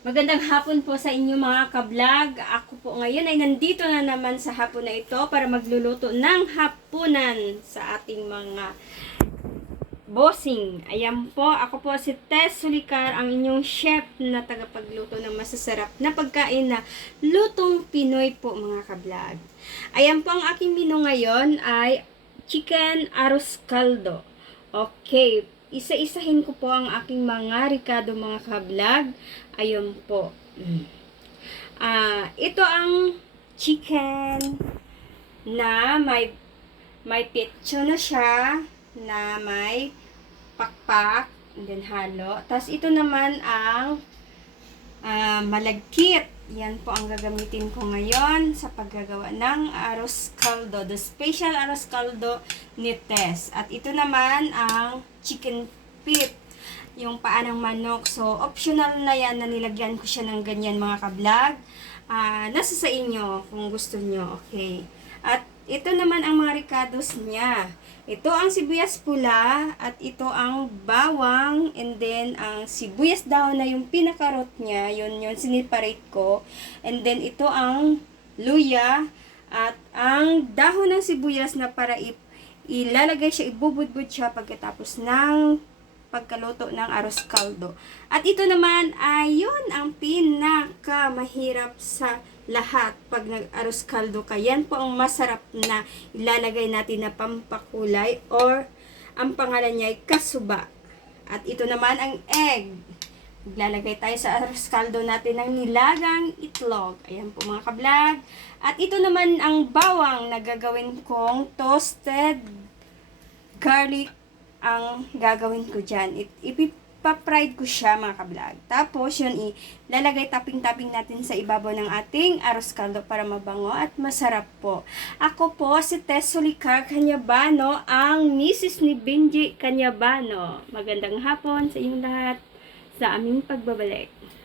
Magandang hapon po sa inyo mga kablog. Ako po ngayon ay nandito na naman sa hapon na ito para magluluto ng hapunan sa ating mga bossing. Ayan po, ako po si Tess Sulicar, ang inyong chef na tagapagluto ng masasarap na pagkain na lutong Pinoy po mga kablog. Ayan po, ang aking menu ngayon ay chicken arroz caldo. Okay, isa-isahin ko po ang aking mga ricado mga kablog. Ayun po. Ito ang chicken na may petso na siya, na may pakpak, and then halo. Tapos ito naman ang malagkit. Yan po ang gagamitin ko ngayon sa paggagawa ng arroz caldo. The special arroz caldo ni Tess. At ito naman ang chicken feet, yung paa ng manok. So, optional na yan na nilagyan ko siya ng ganyan mga kablog. Nasa sa inyo kung gusto nyo. Okay. At ito naman ang mga ricados niya. Ito ang sibuyas pula at ito ang bawang, and then ang sibuyas daw na yung pinakarot niya, yun siniparate ko. And then ito ang luya at ang dahon ng sibuyas na para ilalagay siya, ibubudbud siya pagkatapos ng pagkaluto ng arroz caldo. At ito naman ay yun ang pinaka mahirap sa lahat pag nag-arroz caldo ka. Yan po ang masarap na ilalagay natin na pampakulay, or ang pangalan niya ay kasuba. At ito naman ang egg. Maglalagay tayo sa arroz caldo natin ng nilagang itlog. Ayan po mga kablog. At ito naman ang bawang na gagawin kong toasted garlic ang gagawin ko dyan. Ipipa-fried ko siya mga kablog. Tapos yun, ilalagay tapping-tapping natin sa ibabaw ng ating arroz caldo para mabango at masarap po. Ako po si Tess Sulicar Cañabano, ang Mrs. ni Benji Cañabano. Magandang hapon sa inyong lahat sa aming pagbabalik.